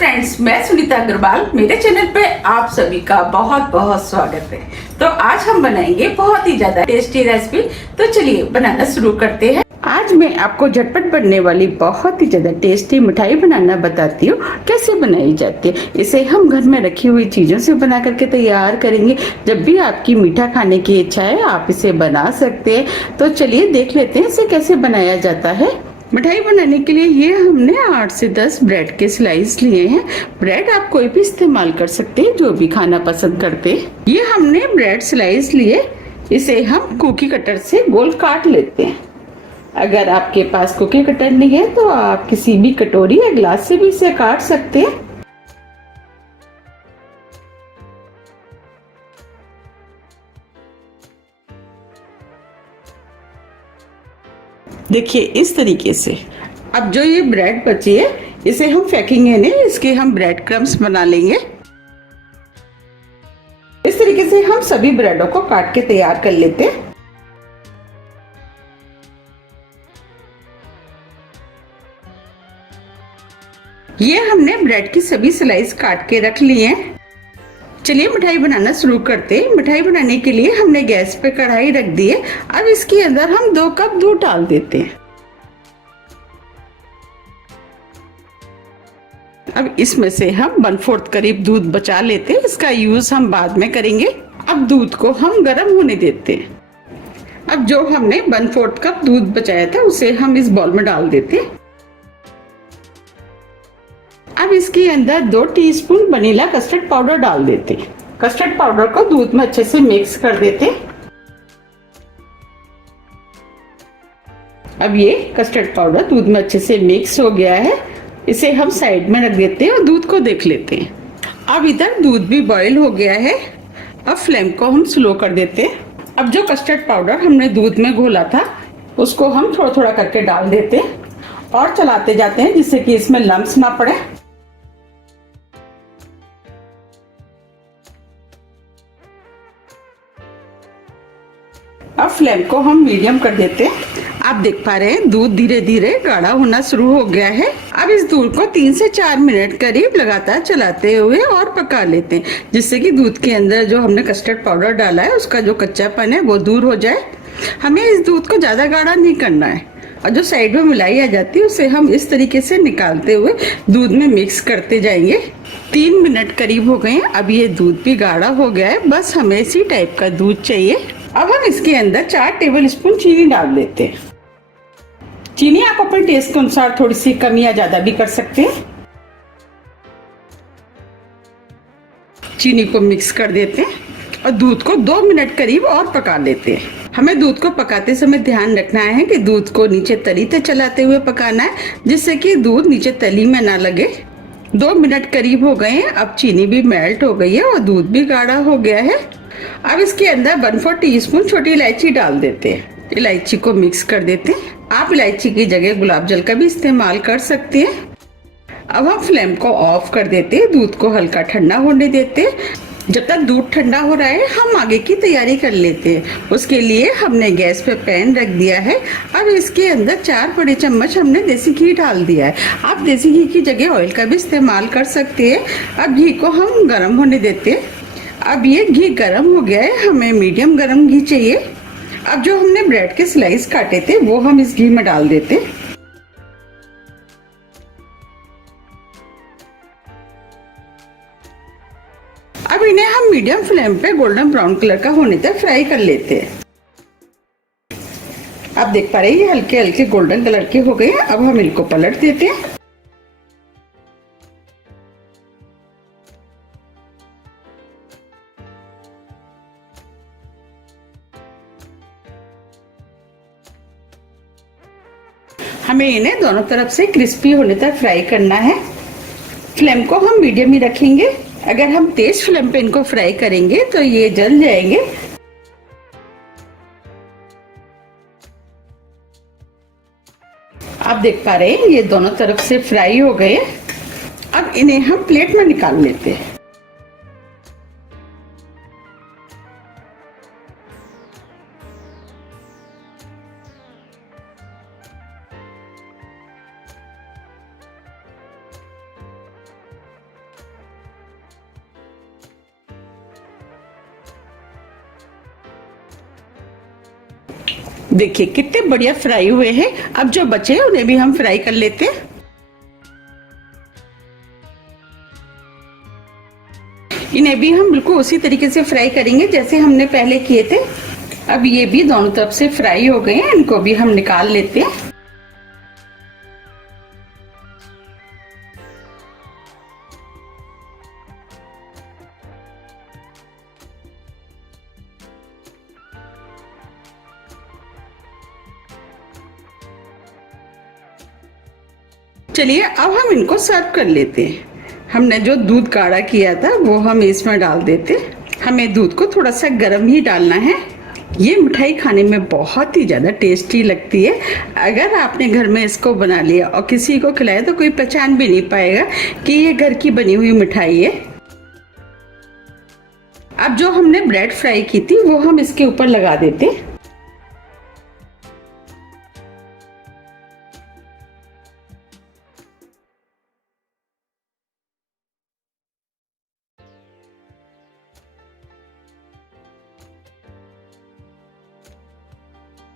Friends, मैं सुनीता अग्रवाल। मेरे channel पे आप सभी का बहुत बहुत स्वागत है। तो आज हम बनाएंगे बहुत ही ज्यादा टेस्टी रेसिपी। तो चलिए बनाना शुरू करते हैं। आज मैं आपको झटपट बनने वाली बहुत ही ज्यादा टेस्टी मिठाई बनाना बताती हूँ, कैसे बनाई जाती है। इसे हम घर में रखी हुई चीजों से बना करके तैयार करेंगे। जब भी आपकी मीठा खाने की इच्छा है आप इसे बना सकते हैं। तो चलिए देख लेते हैं इसे कैसे बनाया जाता है। मिठाई बनाने के लिए ये हमने 8 से 10 ब्रेड के स्लाइस लिए हैं। ब्रेड आप कोई भी इस्तेमाल कर सकते हैं जो भी खाना पसंद करते हैं। ये हमने ब्रेड स्लाइस लिए, इसे हम कुकी कटर से गोल काट लेते हैं। अगर आपके पास कुकी कटर नहीं है तो आप किसी भी कटोरी या ग्लास से भी इसे काट सकते हैं। देखिए इस तरीके से। अब जो ये ब्रेड बची है इसे हम फेंकेंगे नहीं, इसके हम ब्रेड क्रम्स बना लेंगे। इस तरीके से हम सभी ब्रेडों को काट के तैयार कर लेते हैं। ये हमने ब्रेड की सभी स्लाइस काट के रख ली हैं। चलिए मिठाई बनाना शुरू करते हैं। मिठाई बनाने के लिए हमने गैस पे कढ़ाई रख दी है। अब इसके अंदर हम 2 कप दूध डाल देते हैं। अब इसमें से हम 1/4 करीब दूध बचा लेते हैं, इसका यूज हम बाद में करेंगे। अब दूध को हम गर्म होने देते हैं। अब जो हमने 1/4 कप दूध बचाया था उसे हम इस बाउल में डाल देते हैं। अब इसके अंदर 2 टीस्पून वनीला कस्टर्ड पाउडर डाल देते हैं। कस्टर्ड पाउडर को दूध में अच्छे से मिक्स कर देते हैं। अब ये कस्टर्ड पाउडर दूध में अच्छे से मिक्स हो गया है, इसे हम साइड में रख देते हैं और दूध को देख लेते हैं। अब इधर दूध भी बॉईल हो गया है। अब फ्लेम को हम स्लो कर देते हैं। अब जो कस्टर्ड पाउडर हमने दूध में घोला था उसको हम थोड़ा थोड़ा करके डाल देते हैं और चलाते जाते हैं जिससे कि इसमें लम्स ना पड़े। अब फ्लेम को हम मीडियम कर देते हैं। आप देख पा रहे हैं दूध धीरे धीरे गाढ़ा होना शुरू हो गया है। अब इस दूध को 3 से 4 मिनट करीब लगातार चलाते हुए और पका लेते हैं, जिससे कि दूध के अंदर जो हमने कस्टर्ड पाउडर डाला है उसका जो कच्चापन है वो दूर हो जाए। हमें इस दूध को ज्यादा गाढ़ा नहीं करना है और जो साइड में मलाई आ जाती है उसे हम इस तरीके से निकालते हुए दूध में मिक्स करते जाएंगे। 3 मिनट करीब हो गए हैं। अब ये दूध भी गाढ़ा हो गया है, बस हमें इसी टाइप का दूध चाहिए। अब हम इसके अंदर 4 टेबल स्पून चीनी डाल देते हैं। चीनी आप अपने टेस्ट के अनुसार थोड़ी सी कम या ज्यादा भी कर सकते हैं। चीनी को मिक्स कर देते हैं और दूध को 2 मिनट करीब और पका लेते हैं। हमें दूध को पकाते समय ध्यान रखना है कि दूध को नीचे तली तक चलाते हुए पकाना है, जिससे कि दूध नीचे तली में ना लगे। 2 मिनट करीब हो गए हैं। अब चीनी भी मेल्ट हो गई है और दूध भी गाढ़ा हो गया है। अब इसके अंदर 1/4 टीस्पून छोटी इलायची डाल देते हैं। इलायची को मिक्स कर देते हैं। आप इलायची की जगह गुलाब जल का भी इस्तेमाल कर सकते हैं। अब हम फ्लेम को ऑफ कर देते हैं, दूध को हल्का ठंडा होने देते हैं। जब तक दूध ठंडा हो रहा है हम आगे की तैयारी कर लेते हैं। उसके लिए हमने गैस पे पैन रख दिया है। अब इसके अंदर 4 बड़े चम्मच हमने देसी घी डाल दिया है। आप देसी घी की जगह ऑयल का भी इस्तेमाल कर सकते हैं। अब घी को हम गर्म होने देते हैं। अब ये घी गर्म हो गया है, हमें मीडियम गर्म घी चाहिए। अब जो हमने ब्रेड के स्लाइस काटे थे वो हम इस घी में डाल देते हैं। अब इन्हें हम मीडियम फ्लेम पे गोल्डन ब्राउन कलर का होने तक फ्राई कर लेते हैं। आप देख पा रहे हैं ये हल्के हल्के गोल्डन कलर के हो गए हैं। अब हम इनको पलट देते हैं। हमें इन्हें दोनों तरफ से क्रिस्पी होने तक फ्राई करना है। फ्लेम को हम मीडियम ही रखेंगे। अगर हम तेज फ्लेम पे इनको फ्राई करेंगे तो ये जल जाएंगे। आप देख पा रहे हैं ये दोनों तरफ से फ्राई हो गए। अब इन्हें हम प्लेट में निकाल लेते हैं। देखिए कितने बढ़िया फ्राई हुए हैं। अब जो बचे हैं उन्हें भी हम फ्राई कर लेते हैं। इन्हें भी हम बिल्कुल उसी तरीके से फ्राई करेंगे जैसे हमने पहले किए थे। अब ये भी दोनों तरफ से फ्राई हो गए हैं, इनको भी हम निकाल लेते हैं। चलिए अब हम इनको सर्व कर लेते हैं। हमने जो दूध गाढ़ा किया था वो हम इसमें डाल देते। हमें दूध को थोड़ा सा गर्म ही डालना है। ये मिठाई खाने में बहुत ही ज़्यादा टेस्टी लगती है। अगर आपने घर में इसको बना लिया और किसी को खिलाया तो कोई पहचान भी नहीं पाएगा कि ये घर की बनी हुई मिठाई है। अब जो हमने ब्रेड फ्राई की थी वो हम इसके ऊपर लगा देते।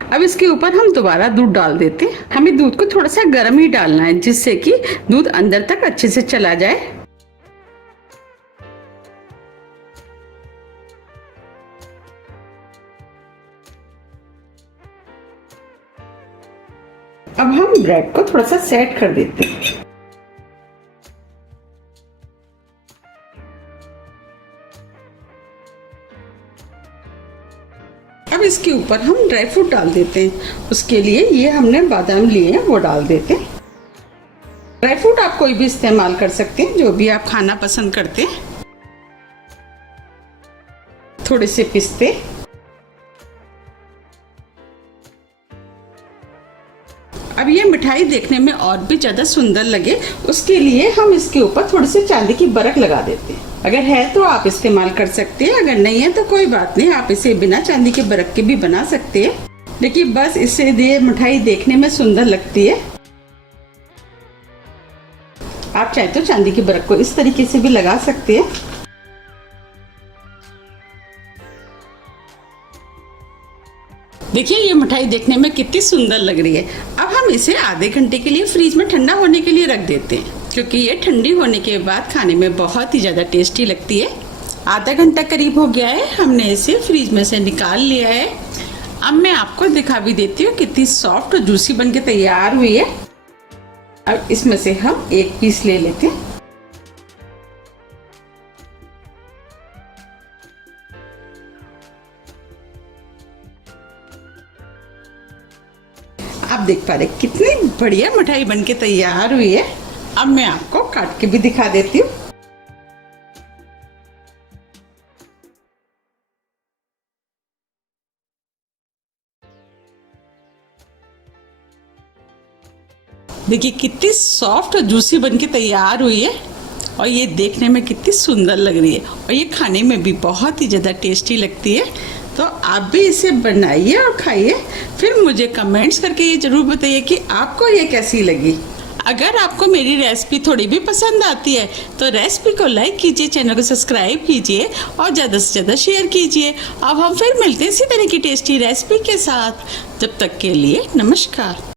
अब इसके ऊपर हम दोबारा दूध डाल देते हैं। हमें दूध को थोड़ा सा गर्म ही डालना है जिससे कि दूध अंदर तक अच्छे से चला जाए। अब हम ब्रेड को थोड़ा सा सेट कर देते हैं। अब इसके ऊपर हम ड्राई फ्रूट डाल देते हैं। उसके लिए ये हमने बादाम लिए हैं वो डाल देते हैं। ड्राई फ्रूट आप कोई भी इस्तेमाल कर सकते हैं जो भी आप खाना पसंद करते हैं। थोड़े से पिस्ते, अब ये मिठाई देखने में और भी ज्यादा सुंदर लगे उसके लिए हम इसके ऊपर थोड़ी सी चांदी की बरक लगा देते हैं। अगर है तो आप इस्तेमाल कर सकते हैं, अगर नहीं है तो कोई बात नहीं, आप इसे बिना चांदी के बरक के भी बना सकते हैं। लेकिन बस इससे ये मिठाई देखने में सुंदर लगती है। आप चाहे तो चांदी की बरक को इस तरीके से भी लगा सकते हैं। देखिए ये मिठाई देखने में कितनी सुंदर लग रही है। अब हम इसे आधे घंटे के लिए फ्रीज में ठंडा होने के लिए रख देते हैं क्योंकि ये ठंडी होने के बाद खाने में बहुत ही ज़्यादा टेस्टी लगती है। आधा घंटा करीब हो गया है, हमने इसे फ्रीज में से निकाल लिया है। अब मैं आपको दिखा भी देती हूँ कितनी सॉफ्ट और जूसी बन के तैयार हुई है। अब इसमें से हम एक पीस ले लेते हैं। आप देख पा रहे कितनी बढ़िया मिठाई बनके तैयार हुई है। अब मैं आपको काट के भी दिखा देती हूँ। देखिए कितनी सॉफ्ट और जूसी बनके तैयार हुई है और ये देखने में कितनी सुंदर लग रही है और ये खाने में भी बहुत ही ज़्यादा टेस्टी लगती है। तो आप भी इसे बनाइए और खाइए, फिर मुझे कमेंट्स करके ये ज़रूर बताइए कि आपको ये कैसी लगी। अगर आपको मेरी रेसिपी थोड़ी भी पसंद आती है तो रेसिपी को लाइक कीजिए, चैनल को सब्सक्राइब कीजिए और ज़्यादा से ज़्यादा शेयर कीजिए। अब हम फिर मिलते हैं इसी तरह की टेस्टी रेसिपी के साथ। जब तक के लिए नमस्कार।